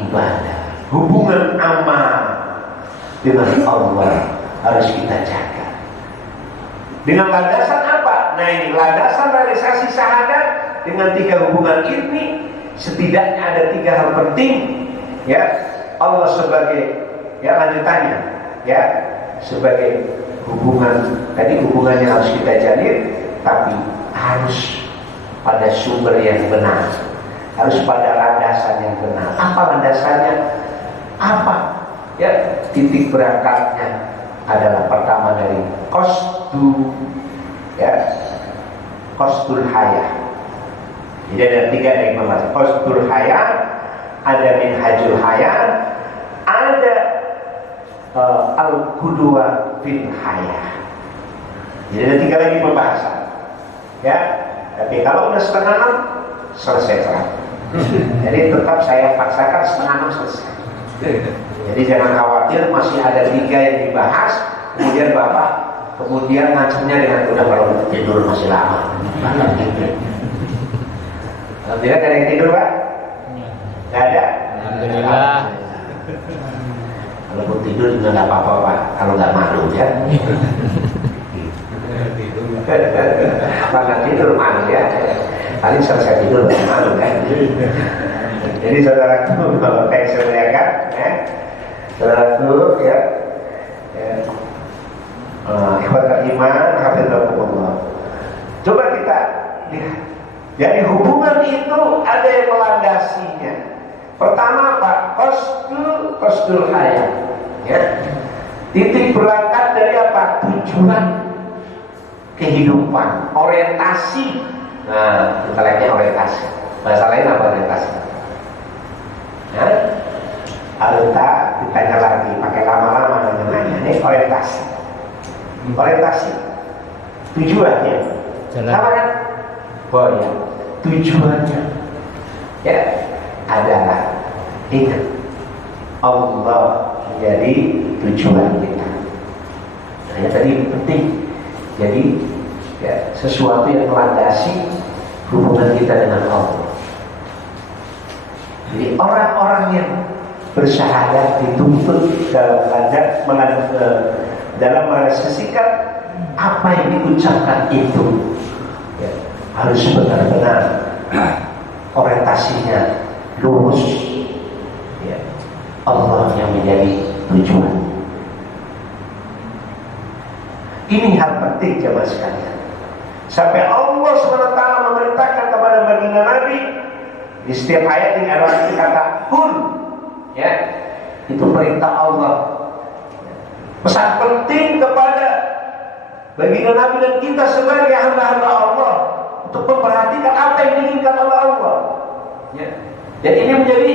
ibadah. Hubungan amal dengan Allah harus kita jaga. Dengan landasan apa? Nah ini landasan realisasi syahadat dengan 3 hubungan ini. Setidaknya ada 3 hal penting. Ya, Allah sebagai lanjutannya, ya, sebagai hubungan. Tadi hubungannya harus kita jalin, tapi harus pada sumber yang benar, harus pada landasan yang benar. Apa landasannya? Apa? Ya, titik berangkatnya adalah pertama dari qasdul hayah. Jadi ada 3 yang membahas qasdul hayah. Ada minhajul hayat, ada al-qudwah fil hayat. Jadi ada 3 lagi pembahasan. Ya, tapi kalau udah 5:30 selesai terang. Jadi tetap saya paksakan 5:30 selesai. Jadi jangan khawatir, masih ada 3 yang dibahas. Kemudian Bapak ngancamnya dengan udah kalau tidur masih lama. Alhamdulillah ada yang tidur Pak? Gak ada? Alhamdulillah. Kalau pun tidur juga gak apa-apa Pak, kalau gak malu ya. Maka tidur malu ya. Paling selesai tidur gak malu kan. Jadi saudaraku, kalau kayak saya muliakan ya, saudaraku ya, ikhwatul iman, hafizahumullah. Coba kita lihat. Jadi hubungan itu ada yang melandasinya. Pertama Pak, qasdul hayat. Ya. Titik berangkat dari apa? Tujuan kehidupan, orientasi. Nah, kita lihatnya orientasi. Bahasa lain apa orientasi? Ya. Kalau ditanya lagi, pakai lama-lama nanya, ini orientasi. Orientasi. Tujuannya. Sama kan? Oh ya, tujuannya ya adalah ingat Allah menjadi tujuan kita. Nah, tadi penting. Jadi ya, sesuatu yang melandasi hubungan kita dengan Allah. Jadi orang-orang yang bersyahadat dituntut dalam mengekspresikan apa yang diucapkan itu ya, harus benar-benar orientasinya lurus ya. Allah yang menjadi tujuan. Ini hal penting jemaah sekalian. Sampai Allah SWT memerintahkan kepada baginda Nabi di setiap ayat yang ada kata kun ya, itu perintah Allah. Pesan penting kepada baginda Nabi dan kita sebagai hamba-hamba Allah untuk memperhatikan apa yang diinginkan oleh Allah ya. Dan ini menjadi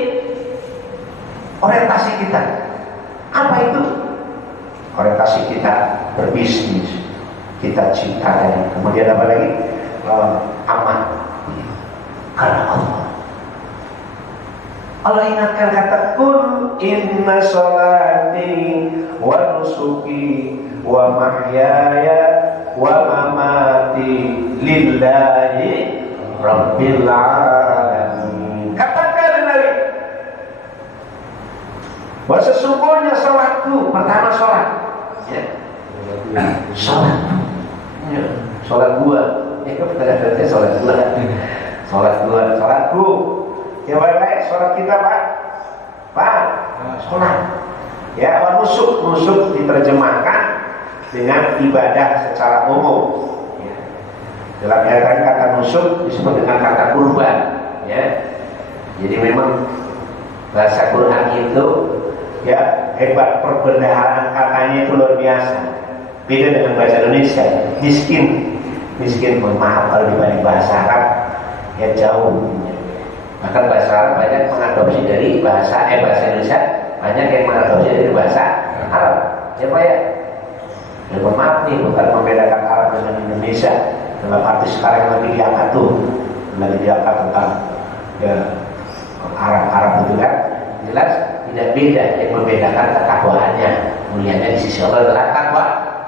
orientasi kita. Apa itu? Orientasi kita berbisnis, kita cinta, dan kemudian apa lagi? Aman karena Allah. Allah ingatkan kata kun inna sholati wa nusuki wa mahyaya wa mamati lillahi rabbil alamin. Katakan Nabi bahwa sesungguhnya sholatku, pertama sholat ya. Sholat ya. Sholat gua sholatku ya, baik sholat kita Pak sholat ya. Nusuk diterjemahkan dengan ibadah secara umum ya. Dalam ayat kata nusuk disebut dengan kata kurban ya. Jadi memang bahasa Quran itu ya hebat, perbendaharaan katanya itu luar biasa. Beda dengan bahasa Indonesia. Miskin mohon maaf kalau dibanding bahasa Arab ya jauh. Bahkan bahasa Arab banyak mengadopsi dari bahasa Indonesia, banyak yang mengadopsi dari bahasa Arab. Ya Pak ya. Ya mohon maaf nih, bukan membedakan Arab dengan Indonesia. Dalam arti sekarang lagi diangkat tentang ya Arab itu kan jelas tidak beda. Yang membedakan ketakwaannya, mulianya di sisi Allah adalah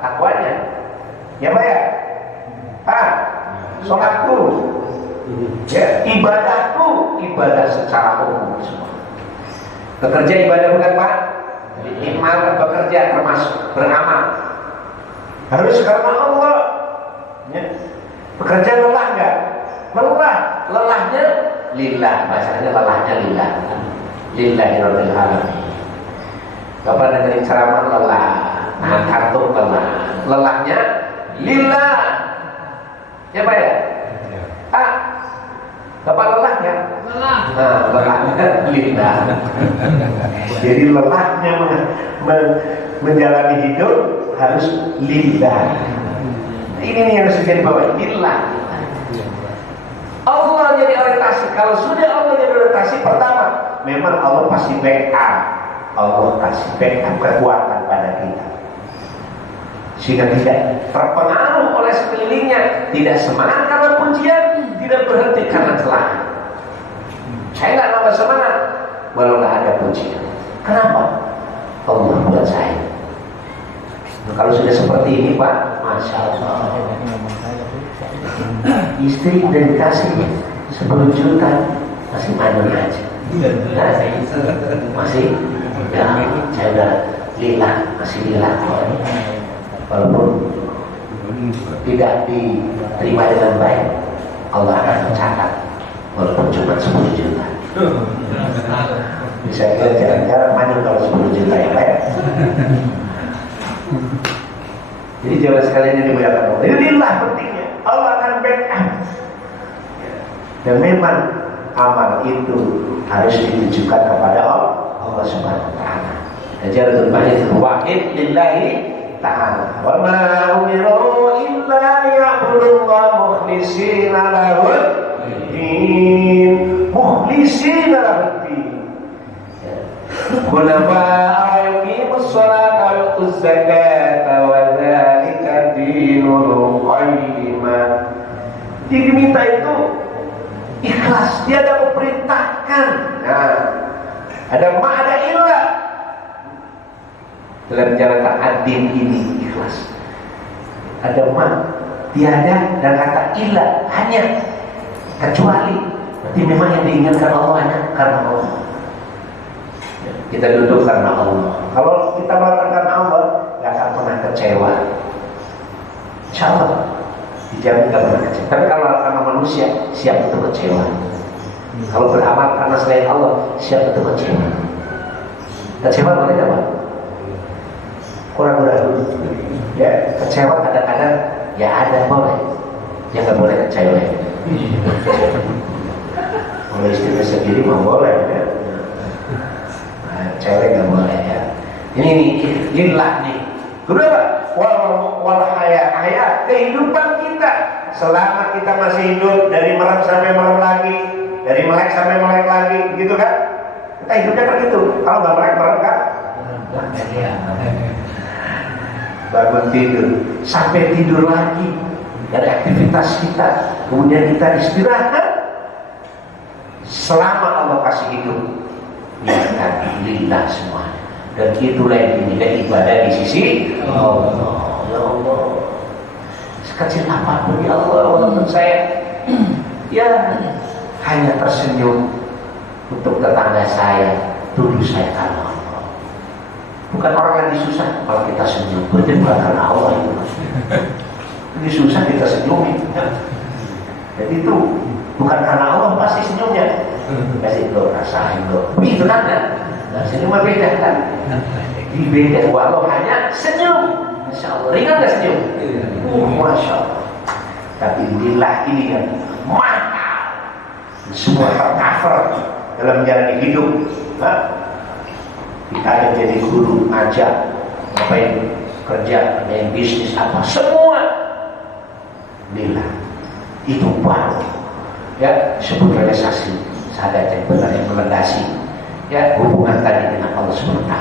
takwanya. Ya Pak ya. Sholatku ya, ibadahku ibadah secara umum semua. Bekerja ibadah bukan Pak? Iman bekerja termasuk beramal. Harus karena Allah ya. Bekerja lelah enggak? Lelahnya lillah, bahasanya lelahnya lillah. Lillahirabbil alamin. Bapak dengerin ceramah lelah, nahan kantuk lelah. Lelahnya lillah. Ya Pak ya? Bapak lelahnya? Lelah. Nah, lelahnya lillah. Jadi lelahnya menjalani hidup harus lillah. Ini yang harus jadi bawa lillah. Allah jadi orientasi. Kalau sudah Allah jadi orientasi, pertama, memang Allah pasti backup. Allah kasih backup kekuatan pada kita, sehingga tidak terpengaruh oleh sekelilingnya, tidak semangat karena pujian, tidak berhenti karena celah. Saya nggak nambah semangat walau nggak ada pujian. Kenapa? Allah buat saya. Nah, kalau sudah seperti ini Pak, Masya Allah. Istri udah dikasih 10 juta masih manul aja. Nah, masih ya, saya udah lillah, masih lillah. Walaupun tidak diterima dengan baik, Allah akan mencatat walaupun cuma 10 juta. Bisa kira jarang-jarang manul kalau 10 juta ya Pak ya. Jadi jawab sekalian yang dimuliakan Allah. Ini lillah pentingnya. Allah akan backup. Dan memang amal itu harus ditujukan kepada Allah Subhanahu wa taala. Ajaratul bahith wahid lillahi ta'ala. Wa ma umiru illa ya'budullaha mukhlishina lahud din. Mukhlishina lahud din. Hunafa'a yuqimus sholata wa yu'tuz zakata wa dzalika dinul qayyimah. Diminta itu ikhlas, dia ada memerintahkan. Nah, ada ma'ada ilah dalam cara ta'adin ini ikhlas. Ada ma, tiada, dan kata ilah hanya. kecuali berarti memang yang diinginkan Allah hanya karena Allah. Kita duduk karena Allah. Kalau kita melakukan karena Allah, nggak akan pernah kecewa. Insya Allah dijamin nggak pernah kecewa. Tapi kalau karena manusia, siap untuk kecewa. Kalau beramal karena selain Allah, siap untuk kecewa. Kecewa boleh nggak Pak? Kurang ragu. Ya, kecewa kadang-kadang ya ada boleh. Ya nggak boleh kecewa. Kalau istrinya sendiri mau boleh ya. Cewek nggak boleh ya. Ini nih, lillah nih. Kenapa? Wal haya kehidupan kita selama kita masih hidup dari merem sampai merem lagi, dari melek sampai melek lagi, gitu kan? Kita hidupnya kan gitu. Kalau nggak melek merem kan? Bangun tidur, sampai tidur lagi dari aktivitas kita, kemudian kita istirahat. Selama Allah kasih hidup, niatkan lillah semua. Dan itulah yang dinilai ibadah di sisi Allah. Ya Allah, sekecil apapun ya Allah, walaupun saya ya hanya tersenyum untuk tetangga saya, tuduh saya karena Allah. Bukan orang lagi susah kalau kita senyum, berarti bukan karena Allah itu. Ini susah kita senyumin. Jadi itu bukan karena Allah pasti senyumnya. Kasih itu rasain lo. Begitu kan? Nah, senyum beda kan? Beda. Walau hanya senyum. Masya Allah. Ringan gak senyum? Masya Allah. Tapi lillah ini kan mahal. Semua tercover dalam menjalani hidup. Kita ada jadi guru, ngajar, ngapain kerja, ngapain bisnis apa, semua lillah. Itu baru ya disebut realisasi sadar yang benar yang melandasi ya hubungan tadi dengan Allah SWT.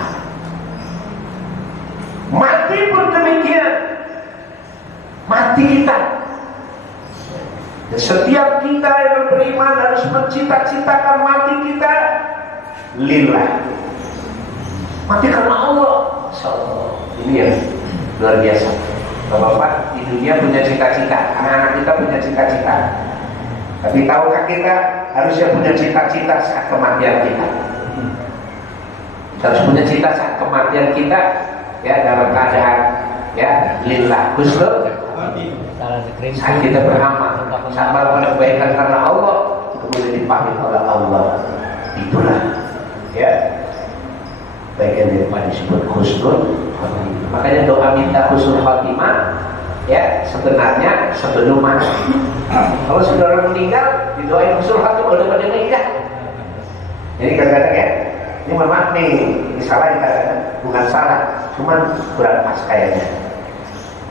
Mati pun demikian, mati kita. Dan setiap kita yang beriman harus mencita-citakan mati kita lillah, mati karena Allah. Ini yang luar biasa. Bapak-bapak di dunia punya cita-cita, anak-anak kita punya cita-cita. Tapi tahukah kita harusnya punya cita-cita saat kematian kita? Kita harus punya cita saat kematian kita ya dalam keadaan ya lillah husnul. Saat kita beramal, saat melakukan kebaikan karena Allah, kemudian dipanggil oleh Allah, itulah ya bagian daripada disebut husnul. Makanya doa minta husnul khatimah ya sebenarnya sebelum mati. Kalau sudah orang meninggal didoain husnul khatimah udah pada meninggal. Jadi kadang-kadang ya, ini mohon maaf nih, ini salah dikatakan, bukan salah, cuman kurang pas kayaknya.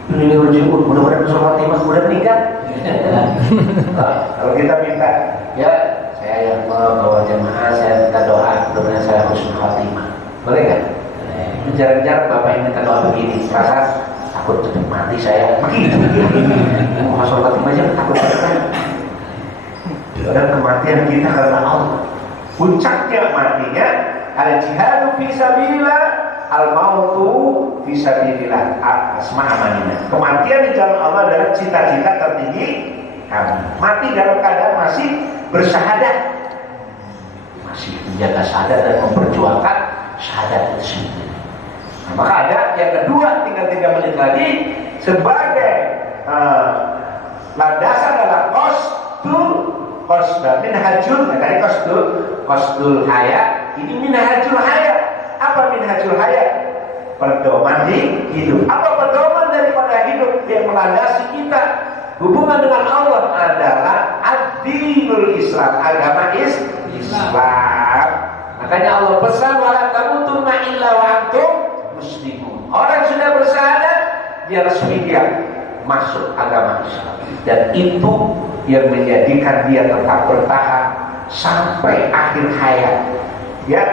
Ini bersyukur, mudah-mudahan husnul khatimah udah meninggal. Kalau kita minta, ya saya yang bawa jemaah, saya minta doa, mudah-mudahan saya husnul khatimah. Boleh nggak? Jarang-jarang bapak yang minta doa begini, rasa takut cepat mati saya. Begitu. Mau husnul khatimah aja takut cepat. Dan kematian kita karena Allah. Puncaknya matinya al-jihadu fi sabilillah, al-mautu fi sabilillah. Asma amanina. Kematian di jalan Allah adalah cita-cita tertinggi kami. Mati dalam keadaan masih bersyahadat, masih menjaga syahadat dan memperjuangkan syahadat tersebut. Nah, maka ada yang kedua, tinggal 3 menit lagi sebagai landasan adalah qasdul minhajul. Nah, dari qasdul haya, ini minhajul haya. Apa minhajul haya? Pedoman di hidup. Apa pedoman daripada hidup yang melandasi kita? Hubungan dengan Allah adalah ad-dinul Islam, agama Islam. Makanya Allah pesan wala tamutunna illa wa antum muslimun. Orang sudah bersyahadat, dia resmi dia masuk agama Islam. Dan itu yang menjadikan dia tetap bertahan sampai akhir hayat. Ya,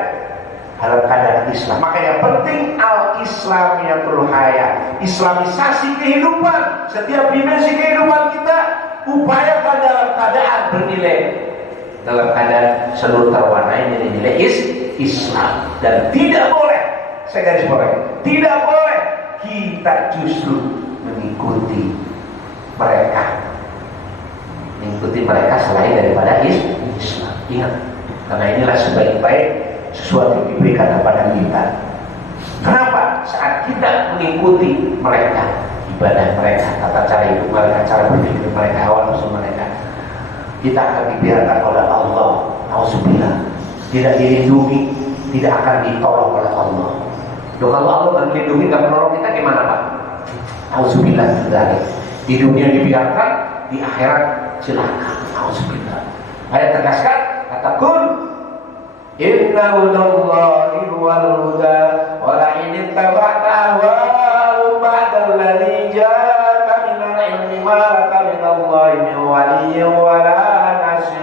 dalam keadaan Islam. Makanya penting al-Islamiyatul hayat, Islamisasi kehidupan. Setiap dimensi kehidupan kita upayakan dalam keadaan bernilai, dalam keadaan seluruh terwarnai nilai-nilai Islam. Dan tidak boleh, saya garis bawahi, tidak boleh kita justru mengikuti mereka, mengikuti mengikuti mereka selain daripada Islam. Ingat, karena inilah sebaik-baik sesuatu yang diberikan kepada kita. Kenapa? Saat kita mengikuti mereka, ibadah mereka, tata cara hidup mereka, cara berpikir mereka, hawa nafsu mereka, kita akan dibiarkan oleh Allah. Auzubillah, tidak dilindungi, tidak akan ditolong oleh Allah. Loh, kalau Allah nggak melindungi, nggak menolong kita, gimana Pak? Auzubillah, di dunia dibiarkan, di akhirat silakan. Auzubillah. Ayat tegaskan, kata kun inna hudallahi wal huda wa la in ittaba'ta wa ba'dal ladzi ja'aka minal ilmi ma laka minallahi min waliyyin wa la nasir.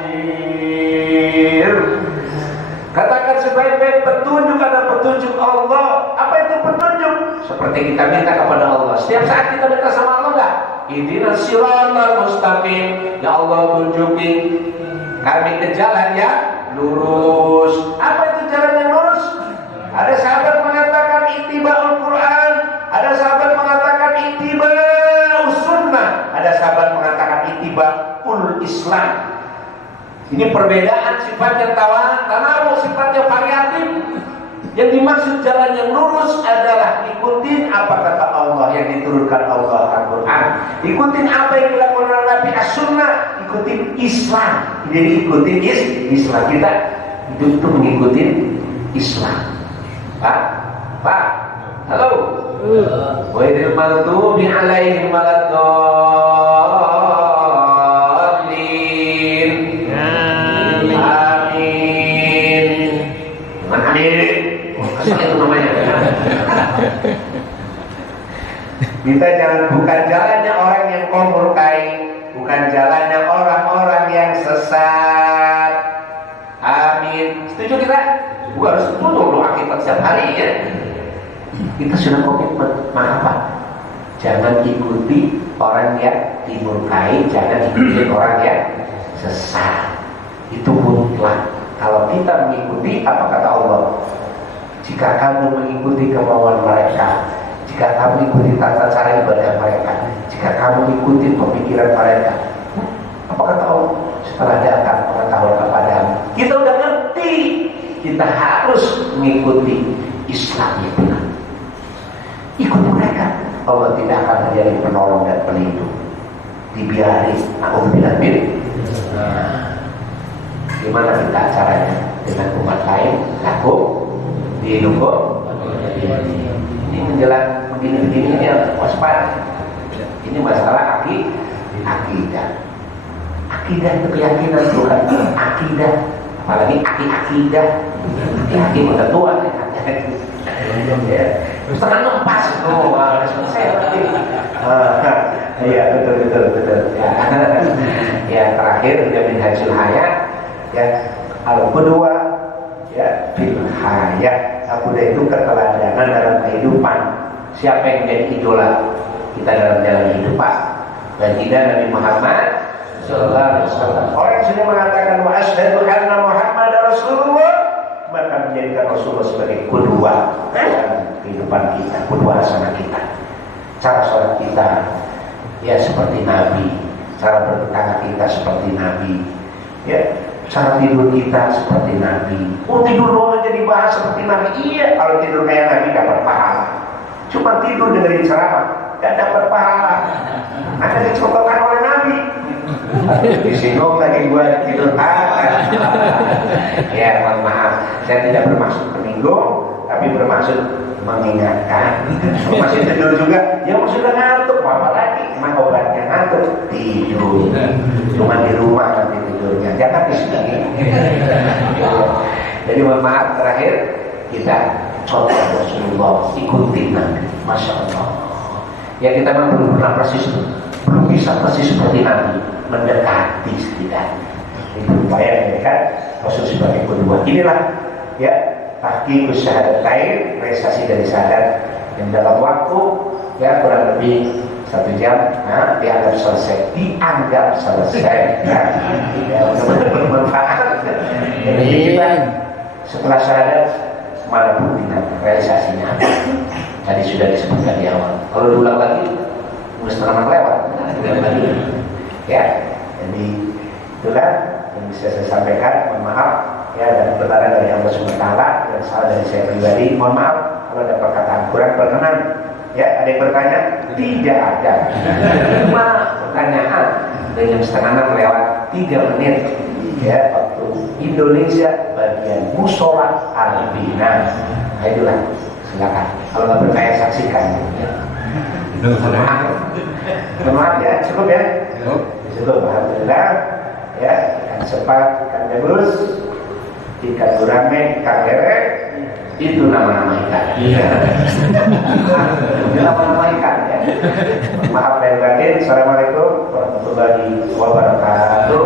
Katakan sebaik-baik petunjuk ada petunjuk Allah. Apa itu petunjuk? Seperti kita minta kepada Allah. Setiap saat kita minta sama Allah enggak? Ihdinas siratal mustaqim. Ya Allah, tunjuki kami ke jalan yang lurus. Apa itu jalan yang lurus? Ada sahabat mengatakan ittiba'ul Quran, ada sahabat mengatakan ittiba'us sunnah, ada sahabat mengatakan ittiba'ul Islam. Ini perbedaan sifatnya tanawu, sifatnya variatif. Yang dimaksud jalan yang lurus adalah ikutin apa kata Allah yang diturunkan Allah Al-Quran, ikutin apa yang dilakukan oleh Nabi As-Sunnah, ikutin Islam. Jadi ikutin Islam, kita hidup itu mengikuti Islam. Pak, halo. Wa idil maghdubi alaihim waladdallin. Amin. Amin. Asal itu namanya. Kita bukan jalannya orang yang kau murkai, bukan jalannya orang-orang yang sesat. Amin. Setuju kita? Gua harus tutup doa kita setiap hari ya. Kita sudah komitmen. Apa? Jangan ikuti orang yang dimurkai, jangan ikuti orang yang sesat. Itu mutlak. Kalau kita mengikuti apa kata Allah, jika kamu mengikuti kemauan mereka, jika kamu ikuti tata cara ibadah mereka, jika kamu ikuti pemikiran mereka, apa kata Allah? Setelah datang pengetahuan kepadamu, kita udah ngerti, kita harus mengikuti Islam yang benar. Ikuti mereka, Allah tidak akan menjadi penolong dan pelindung. Dibiarin, aku bilang gimana kita caranya dengan umat lain laku di hidup ini menjelang begini-begini ya, waspada. Ini masalah akidah itu keyakinan, bukan akidah, apalagi akidah udah tua ya. Setengah ngempas tuh, saya berarti. Iya betul. Ya terakhir Jamin Hajul Hayat. Ya, al kedua ya bil hayat, Buddha itu keteladanan dalam kehidupan. Siapa yang menjadi idola kita dalam jalan hidup Pak? Baginda Nabi Muhammad sallallahu alaihi wasallam. Orang sudah mengatakan wa asyhadu anna Muhammad Rasulullah, maka menjadikan Rasulullah sebagai kedua dalam kehidupan kita, kedua sama kita. Cara sholat kita ya seperti Nabi, cara bertetangga kita seperti Nabi, ya. Cara tidur kita seperti Nabi. Oh, tidur doang aja dibahas seperti Nabi. Iya, kalau tidur kayak Nabi dapat pahala. Cuma tidur dengerin ceramah gak dapat pahala. Ada dicontohkan oleh Nabi. Disinggung lagi buat tidur ya, mohon maaf, saya tidak bermaksud menyinggung, tapi bermaksud mengingatkan. Masih tidur juga, ya sudah ngantuk, apa lagi? Cuma obatnya ngantuk, tidur. Cuma di rumah nanti tidurnya, jangan di sini. Jadi mohon maaf, terakhir kita contoh Rasulullah, ikuti Nabi, Masya Allah. Ya kita memang belum pernah persis, belum bisa persis seperti Nabi, mendekati setidaknya. Ini berupaya mendekat Rasul sebagai kedua. Inilah ya tahqiqus syahadatain, realisasi dari syahadat yang dalam waktu ya kurang lebih 1 jam, dianggap selesai, ya, bermanfaat. Jadi kita setelah syahadat mana buktinya, realisasinya tadi sudah disebutkan di awal. Kalau diulang lagi, udah setengah lewat. Ya, jadi Itulah yang bisa saya sampaikan. Mohon maaf ya, dan kebenaran dari Allah Subhanahu wa taala, dan salah dari saya pribadi. Mohon maaf kalau ada perkataan kurang berkenan. Ya, ada yang bertanya? Tidak ada. 5 pertanyaan dengan setengah 6 lewat 3 menit. Ya, waktu Indonesia bagian musola Albina. Nah, itulah, silakan. Kalau nggak percaya saksikan. Maaf ya, cukup ya. Cukup, alhamdulillah. Ya, ikan sepat, ikan debus, ikan gurame, ikan lele, itu nama-nama ikan. Iya. Nama-nama ikan ya. Maaf lahir batin. Assalamualaikum warahmatullahi wabarakatuh.